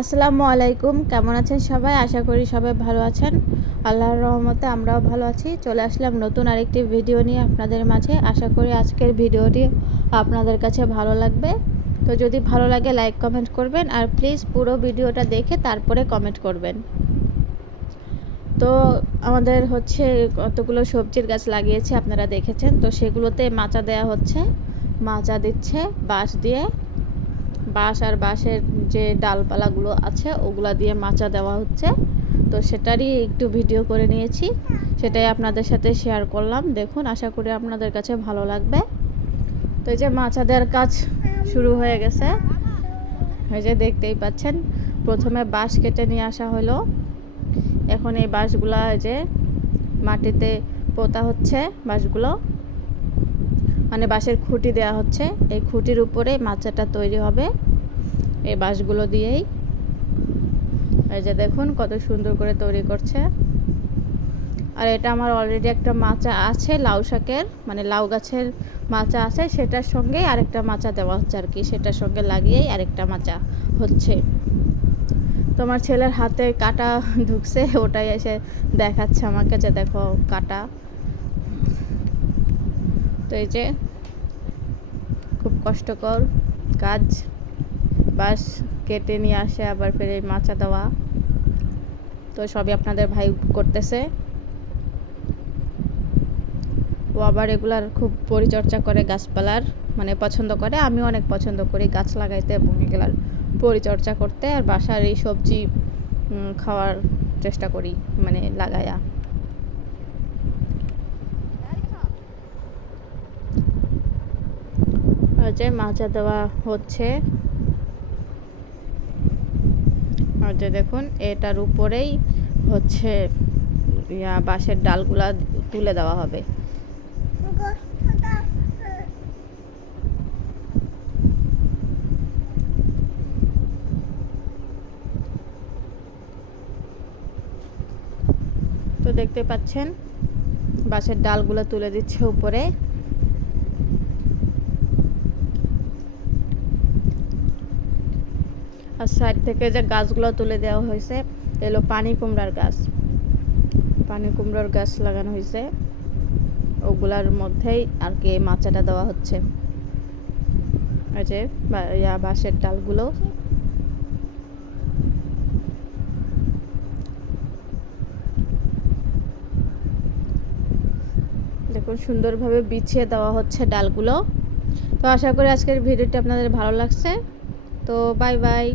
আসসালামু আলাইকুম। কেমন আছেন সবাই? আশা করি সবাই ভালো আছেন। আল্লাহর রহমতে আমরাও ভালো আছি। চলে আসলাম নতুন আরেকটি ভিডিও নিয়ে আপনাদের মাঝে। আশা করি আজকের ভিডিওটি আপনাদের কাছে ভালো লাগবে। তো যদি ভালো লাগে লাইক কমেন্ট করবেন, আর প্লিজ পুরো ভিডিওটা দেখে তারপরে কমেন্ট করবেন। তো আমাদের কতগুলো সবজির গাছ লাগিয়েছে, আপনারা দেখেছেন। তো সেগুলোতে মাচা দেয়া হচ্ছে, মাচা দিচ্ছে বাঁশ দিয়ে। বাঁশ আর বাঁশের যে ডালপালাগুলো আছে ওগুলা দিয়ে মাচা দেওয়া হচ্ছে। তো সেটারই একটু ভিডিও করে নিয়েছি, সেটাই আপনাদের সাথে শেয়ার করলাম। দেখুন, আশা করি আপনাদের কাছে ভালো লাগবে। তো এই যে মাচা দেওয়ার কাজ শুরু হয়ে গেছে। এই যে দেখতেই পাচ্ছেন, প্রথমে বাঁশ কেটে নিয়ে আসা হলো। এখন এই বাঁশগুলা যে মাটিতে পোতা হচ্ছে, বাঁশগুলো মানে বাঁশের খুঁটি দেওয়া হচ্ছে। এই খুঁটির উপরে মাচাটা তৈরি হবে এই বাঁশগুলো দিয়েই। এই যে দেখুন কত সুন্দর করে তৈরি করছে। আর এটা আমার অলরেডি একটা মাচা আছে, লাউ শাকের মানে লাউ গাছের মাচা আছে, সেটার সঙ্গে আরেকটা মাচা দেওয়া হচ্ছে আর কি। সেটার সঙ্গে লাগিয়েই আরেকটা মাচা হচ্ছে। তোমার ছেলের হাতে কাটা ঢুকছে, ওটাই এসে দেখাচ্ছে আমাকে যে দেখো কাটা। তো এই যে খুব কষ্টকর কাজ, বাঁশ কেটে নিয়ে আসে আবার ফের এই মাচা দেওয়া। তো সবই আপনাদের ভাই করতেছে। ও আবার এগুলার খুব পরিচর্যা করে, গাছপালার মানে পছন্দ করে। আমিও অনেক পছন্দ করি গাছ লাগাইতে এবং এগুলার পরিচর্যা করতে, আর বাসার এই সবজি খাওয়ার চেষ্টা করি মানে লাগায়া। যে মাচা দেওয়া হচ্ছে, আর যে দেখুন এটার উপরেই বাঁশের ডালগুলা তুলে দেওয়া হবে। তো দেখতে পাচ্ছেন বাঁশের ডালগুলো তুলে দিচ্ছে উপরে। আর সাইড থেকে যে গাছগুলো তুলে দেওয়া হয়েছে এলো পানি কুমড়ার গাছ। পানি কুমড়ার গাছ লাগানো হয়েছে, ওগুলার মধ্যেই আর কি মাচাটা দেওয়া হচ্ছে। এই যে বাঁশের ডালগুলো। দেখুন সুন্দরভাবে বিছিয়ে দেওয়া হচ্ছে ডালগুলো। তো আশা করি আজকের ভিডিওটি আপনাদের ভালো লাগছে। তো বাই বাই।